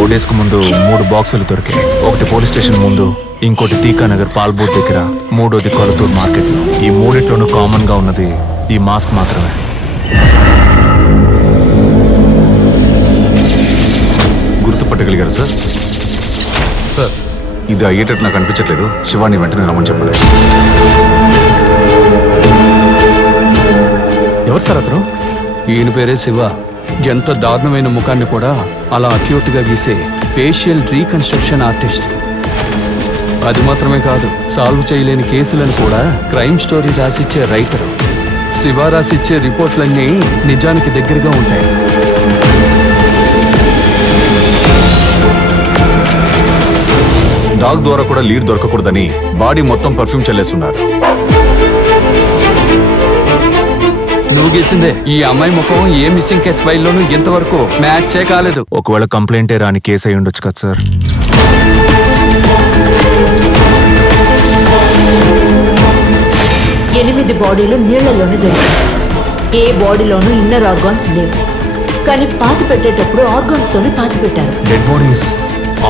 4 days ముందు 3 బాక్సులు దొరికాయి. ఒకటి పోలీస్ స్టేషన్ ముందు, ఇంకోటి తీకానగర్ పాల్బోట్ దగ్గర, మూడోది కొలతూరు మార్కెట్లో. ఈ మూడిట్లోనూ కామన్ గా ఉన్నది ఈ మాస్క్ మాత్రమే. గుర్తుపట్టగలిగారు సార్? సార్ ఇది అయ్యేటట్టు నాకు అనిపించట్లేదు. శివాని వెంటనే రమ్మని చెప్పలేదు. ఎవరు సార్ అతను? ఈయన పేరే శివ. ఎంత దారుణమైన ముఖాన్ని కూడా అలా అక్యూట్గా గీసే ఫేషియల్ రీకన్స్ట్రక్షన్ ఆర్టిస్ట్. అది మాత్రమే కాదు, సాల్వ్ చేయలేని కేసులను కూడా క్రైమ్ స్టోరీ రాసిచ్చే రైటరు. శివ రాసిచ్చే రిపోర్ట్లన్నీ నిజానికి దగ్గరగా ఉంటాయి. డాగ్ ద్వారా కూడా లీడ్ దొరకకూడదని బాడీ మొత్తం పర్ఫ్యూమ్ చల్లేస్తున్నారు. నువ్వు గీసిందే. ఈ అమ్మాయి ముఖం ఏ మిస్సింగ్ కేసు ఫైల్లోనూ ఇంతవరకు మ్యాచే కాలేదు. ఒకవేళ కంప్లైంటే రాని కేసు అయి ఉండొచ్చు కదా సార్. 8 బాడీలు నీళ్లలోనే దొరికాయి. ఏ బాడీలోనూ ఇన్నర్ ఆర్గాన్స్ లేవు. కానీ పాతి పెట్టేటప్పుడు ఆర్గాన్స్ తోనే పాతి పెట్టారు. డెడ్ బాడీస్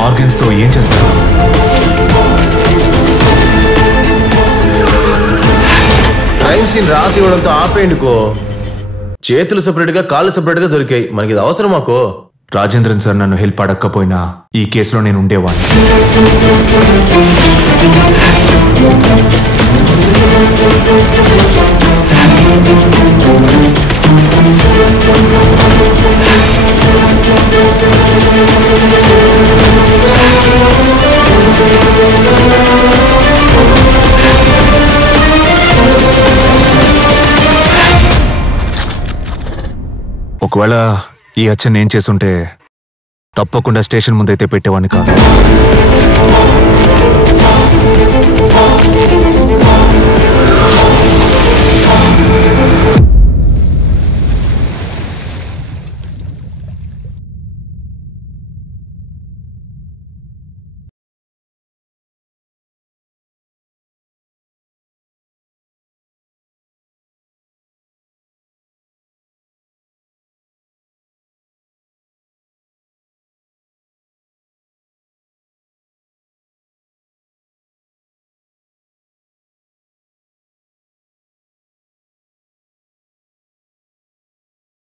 ఆర్గన్స్ తో ఏం చేస్తారు? క్రైమ్ సీన్ రాసి ఇవ్వడంతో ఆపేయండికో. చేతులు సెపరేట్ గా, కాళ్ళు సెపరేట్ గా దొరికాయి. మనకి ఇది అవసరం మాకో. రాజేంద్రన్ సార్ నన్ను హెల్ప్ అడగకపోయినా ఈ కేసులో నేను ఉండేవాడిని. ఒకవేళ ఈ హత్య నేను చేసుంటే తప్పకుండా స్టేషన్ ముందైతే పెట్టేవాడిని కాదు.